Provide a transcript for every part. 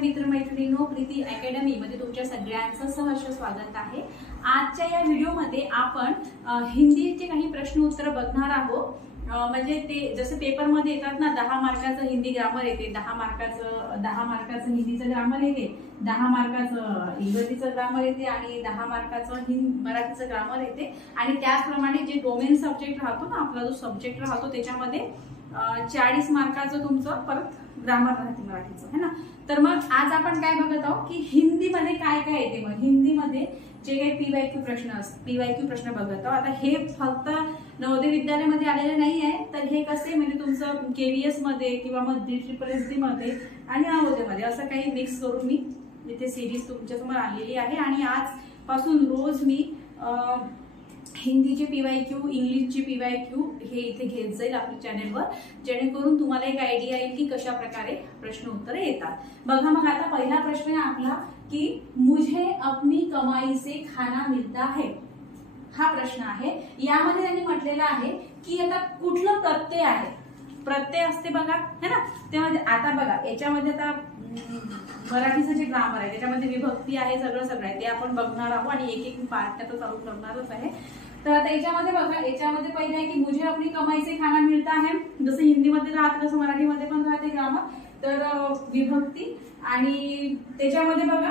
मित्रमैत्रिणींनो, Preeti academy मध्ये तुमच्या सगळ्यांचं सहर्ष स्वागत आहे। आजच्या या व्हिडिओमध्ये आपण हिंदीचे काही प्रश्न उत्तर बघणार आहोत। म्हणजे ते जसे पेपर मध्ये येतात ना, 10 मार्काचं हिंदी ग्रामर येते, 10 मार्काचं हिंदीचं ग्रामर येते, 10 मार्काचं इंग्रजीचं ग्रामर येते आणि 10 मार्काचं मराठीचं ग्रामर येते। आणि त्याचप्रमाणे जे डोमेन सब्जेक्ट राहतो ना, आपला जो सब्जेक्ट राहतो त्याच्यामध्ये 40 मार्काचं तुमचं परत ग्रामर राहते मराठीचं, है ना। तर मग आज आपण काय बघत आहोत की हिंदीमध्ये काय काय येते। मग हिंदीमध्ये जे काही पीवायक्यू प्रश्न बघत आहोत। आता हे फक्त नवोदय विद्यालयामध्ये आलेले नाही आहे, तर हे कसे म्हणजे तुमचं केवीएस मध्ये किंवा मग DSSD मध्ये आणि नवोदयमध्ये असं काही मिक्स करून मी इथे सिरीज तुमच्यासमोर आणलेली आहे। आणि आजपासून रोज मी हिंदीचे पीवायक्यू, इंग्लिशचे पीवायक्यू हे इथे घेत जाईल आपल्या चॅनलवर, जेणेकरून तुम्हाला एक आयडिया येईल की कशा प्रकारे प्रश्न उत्तरे येतात। बघा मग आता पहिला प्रश्न आहे आपला की मुझे अपनी कमाई से खाना मिलता है, हा प्रश्न आहे। यामध्ये त्यांनी म्हटलेलं आहे की आता कुठलं प्रत्यय आहे, प्रत्यय असते बघा, है ना। त्यामध्ये आता बघा याच्यामध्ये आता मराठीचं जे ग्रामर आहे त्याच्यामध्ये विभक्ती आहे, सगळं आहे ते आपण बघणार आहोत आणि एक एक पार्ट तर चालू करणारच आहे। तर आता याच्यामध्ये बघा, याच्यामध्ये पहिले आहे की मुझे अपनी कमाई से खाना मिलता है, जसं हिंदीमध्ये राहते तसं मराठीमध्ये पण राहते ग्रामर। तर विभक्ती आणि त्याच्यामध्ये बघा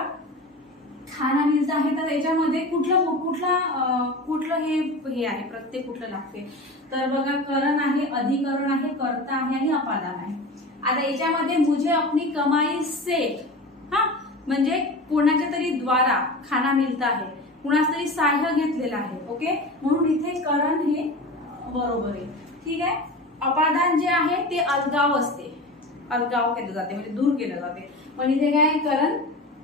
खाना मिलता है, तर याच्यामध्ये कुठलं हे आहे प्रत्यय कुठलं लागते। तर बघा करण आहे, अधिकरण आहे, कर्ता आहे आणि अपादान आहे। आता याच्यामध्ये मुझे अपनी कमाई से, हा म्हणजे कोणाच्या तरी द्वारा खाना मिलता आहे, कुणाचं तरी सहाय्य घेतलेलं आहे, ओके। म्हणून इथे करण हे बरोबर आहे, ठीक आहे। अपादान जे आहे ते अलगाव असते, अलगाव केलं जाते म्हणजे दूर केलं जाते। पण इथे काय करण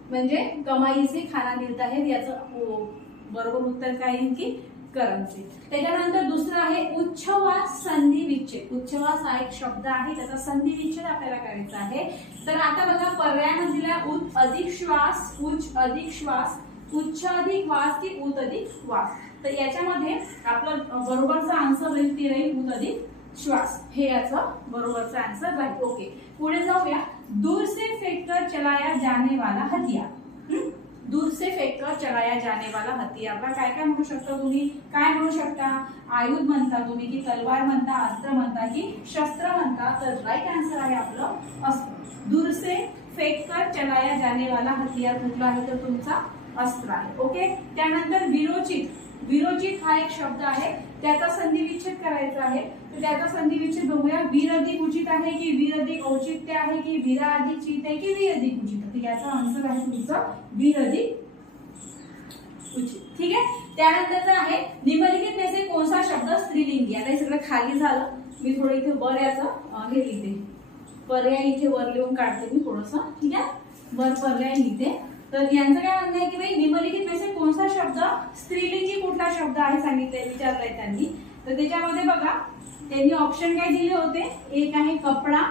म्हणजे कमाई से खाना मिलता है, याचं बरोबर उत्तर काय येईल की करण से। त्याच्यानंतर दुसरं आहे उच्छ्वास संधी विच्छेद। उच्छ्वास हा एक शब्द आहे, त्याचा संधी विच्छेद आपल्याला करायचा आहे। तर आता बघा पर्यायामध्ये दिला उत अधिक श्वास, उच्च अधिक श्वास, उच्च अधिक वास की उत अधिक वास। तर याच्यामध्ये आपलं बरोबरचा आन्सर राहील ते राहील उत अधिक श्वास, हे याचं बरोबरचा आन्सर राहील, ओके। पुढे जाऊया, दूर से फेंककर चलाया जाने वाला हथियार। दूर से फेंककर चलाया जाने वाला हथियारला काय काय म्हणू शकता तुम्ही, काय म्हणू शकता, आयुध म्हणता तुम्ही की तलवार म्हणता, अस्त्र म्हणता की शस्त्र म्हणता। तर राईट आन्सर आहे आपलं अस्त्र। दूर से फेंककर चलाया जाने वाला हथियार कुठला आहे तर तुमचा अस्त्र आहे, ओके। त्यानंतर विरोचित, विरोचित हा एक शब्द आहे, त्याचा संधी विच्छेद करायचा आहे। तर त्याचा संधी विच्छेद बघूया, वीर अधिक उचित आहे की वीर अधिक औचित्य आहे की वीरा अधिक चित आहे की वीर अधिक उचित। तर याचा आन्सर आहे तुमचा वीर अधिक उचित, ठीक आहे। त्यानंतर आहे निम्नलिखित में से कौन सा शब्द स्त्रीलिंगी। आता हे सगळं खाली झालं, मी थोडं इथे वर याचं हे लिहिते, पर्याय इथे वर लिहून काढते मी थोडंसं, ठीक आहे। वर पर्याय लिहिते। तर यांचं काय म्हणणं आहे की भाई निम्नलिखित में से कौन सा शब्द स्त्रीलिंगी कुठला शब्द आहे सांगितलंय, विचारलंय त्यांनी। तर त्याच्यामध्ये बघा त्यांनी ऑप्शन काय दिले होते, एक आहे कपडा,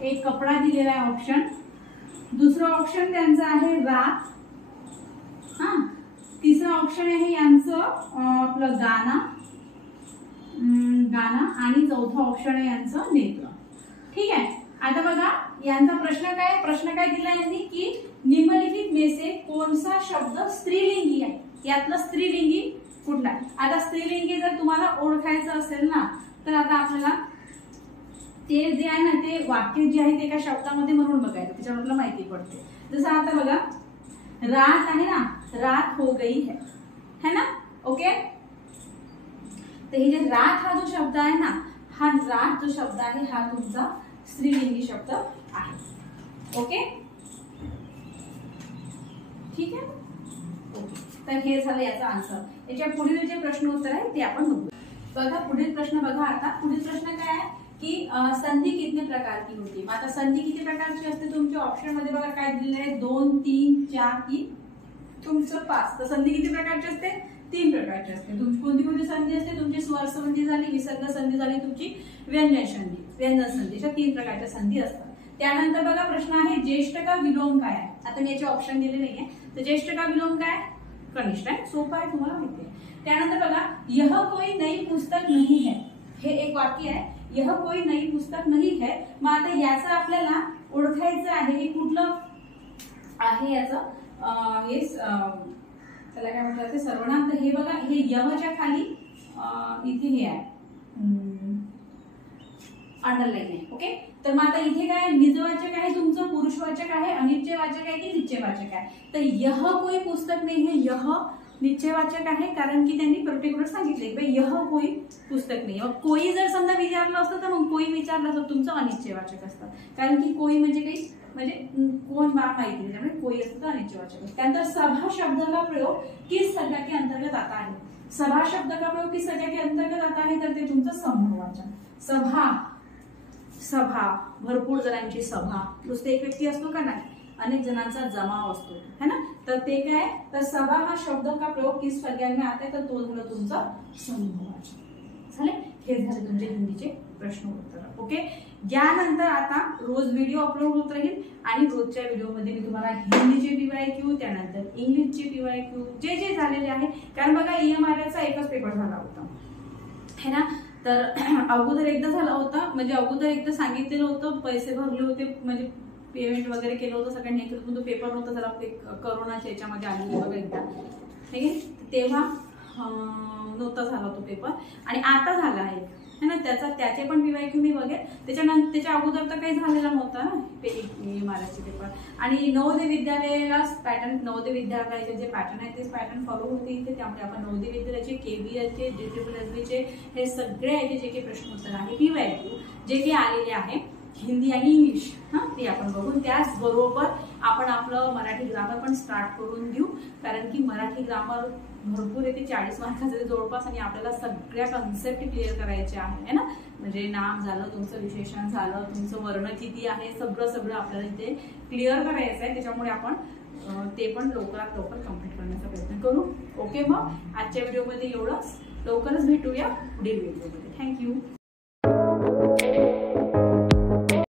एक कपडा दिलेला आहे ऑप्शन। दुसरं ऑप्शन त्यांचं आहे रात, हा। तिसरं ऑप्शन आहे यांचं आपलं गाणं आणि चौथं ऑप्शन आहे यांचं नेत्र, ठीक आहे। आता बघा यांचा प्रश्न काय दिला यांनी की निम्नलिखित में से कौन सा शब्द स्त्रीलिंगी आहे, यातलं स्त्रीलिंगी कुठला। आता स्त्रीलिंगी जर तुम्हाला ओळखायचं असेल ना, तर आता आपल्याला ते जे आहे ना ते वाक्य जे आहे ते एका शब्दामध्ये म्हणून बघायचं, त्याच्यावर आपल्याला माहिती पडते। जसं आता बघा रात आहे ना, रात हो गई है ना, ओके। तर हे जे रात हा जो शब्द आहे ना, हा रात जो शब्द आहे हा तुमचा स्त्रीलिंगी शब्द आहे, ओके, ठीक आहे, ओके। तर हे झालं याचा आन्सर। याच्या पुढील जे प्रश्न उत्तर आहे ते आपण बघू। बघा पुढील प्रश्न बघा, आता पुढील प्रश्न काय आहे की संधि कितने प्रकार की होती। आता संधि किती प्रकारची असते तुमच्या ऑप्शन मध्ये बघा काय दिलेलं आहे, 2, 3, 4 की तुमचं 5। तर संधि किती प्रकारची असते, 3 प्रकारची असते। तुमची कोणती संधी असते, तुमची स्वर संधी झाली, विसर्ग संधी झाली, तुमची व्यंजन संधी, अशा 3 प्रकारच्या संधी असतात। त्यानंतर बघा प्रश्न आहे ज्येष्ठ का विलोम काय आहे। आता मी याचे ऑप्शन दिले नाहीये, तर ज्येष्ठ का विलोम काय, कनिष्ठ आहे, सोपा आहे, तुम्हाला माहिती आहे। त्यानंतर बघा यह कोई नई पुस्तक नहीं है, हे एक वाक्य आहे, यह कोई नई पुस्तक नाही है। मग आता याचं आपल्याला ओळखायचं आहे, हे कुठलं आहे याचं त्याला काय म्हणतात ते सर्वनाम। तर हे बघा, हे यहच्या खाली इथे हे आहे अंडरलाईन आहे। ओके, तर मग आता इथे काय निजवाचक आहे तुमचं, पुरुषवाचक आहे, अनिश्चयवाचक आहे की निश्चयवाचक आहे? तर यह कोई पुस्तक नाही है, यह निश्चयवाचक आहे, कारण की त्यांनी पर्टिक्युलर सांगितले की यह कोई पुस्तक नाही। मग कोई जर समजा विचारलं असतं तर मग कोई विचारलं असतं तुमचं अनिश्चयवाचक असतं, कारण की कोई म्हणजे काही म्हणजे कोण बाप माहिती नाही, त्यामुळे कोई असतं तर अनिश्चयवाचक असतं। त्यानंतर सभा शब्द का प्रयोग किस संज्ञा के अंतर्गत आता है? सभा शब्द का प्रयोग किस संज्ञा के अंतर्गत आता है? तर ते तुमचं समूहवाचन। सभा, सभा भरपूर जणांची सभा, नुसते एक व्यक्ती असतो का नाही, अनेक जणांचा जमाव असतो है ना, तर ते काय, तर सभा हा शब्द का प्रयोग किस संज्ञा में आता है, तर तो झाला तुमचा समूहवाचन। झाले, हे झाले तुमचे हिंदीचे प्रश्न उत्तर। ओके, यानंतर आता रोज व्हिडिओ अपलोड होत राहील आणि रोजच्या व्हिडिओमध्ये मी तुम्हाला हिंदीचे PYQ, त्यानंतर इंग्लिशचे PYQ जे जे झालेले आहे, कारण बघा EMRचा एकच पेपर झाला होता है ना, तर अगोदर एकदा झाला होता, म्हणजे अगोदर एकदा सांगितलेलं होतं, पैसे भरले होते, म्हणजे पेमेंट वगैरे केलं होतं सगळ्यांनी, पण तो पेपर नव्हता झाला, करोनाच्या याच्यामध्ये आलेली बघा एकदा, ठीक आहे, तेव्हा नव्हता झाला तो पेपर आणि आता झाला आहे है ना, त्याचे पण PYQ मी बघेल। त्याच्यानंतर त्याच्या अगोदर तर काही झालेला नव्हता ना EMRचे पेपर, आणि नवोदय विद्यालयाला पॅटर्न, नवोदय विद्यालयाचे जे पॅटर्न आहे तेच पॅटर्न फॉलो होते इथे, त्यामुळे आपण नवोदय विद्यालयाचे KVLचे JSSBचे हे सगळे याचे जे काही प्रश्न उत्तर आहे PYQ जे काही आलेले आहे हिंदी आणि इंग्लिश, ते आपण बघून त्याचबरोबर आपण आपलं मराठी ग्रामर पण स्टार्ट करून देऊ, कारण की मराठी ग्रामर भरपूर येते, 40 मार्काचे जवळपास, आणि आपल्याला सगळ्या कन्सेप्ट क्लिअर करायचे आहे ना, म्हणजे नाम झालं, तुमचं विशेषण झालं, तुमचं वर्ण किती आहे, सगळं आपल्याला इथे क्लिअर करायचं आहे, त्याच्यामुळे आपण ते पण लवकरात लवकर कम्प्लीट करण्याचा प्रयत्न करू। ओके, मग आजच्या व्हिडिओमध्ये एवढंच, लवकरच भेटूया पुढील व्हिडिओमध्ये। थँक्यू।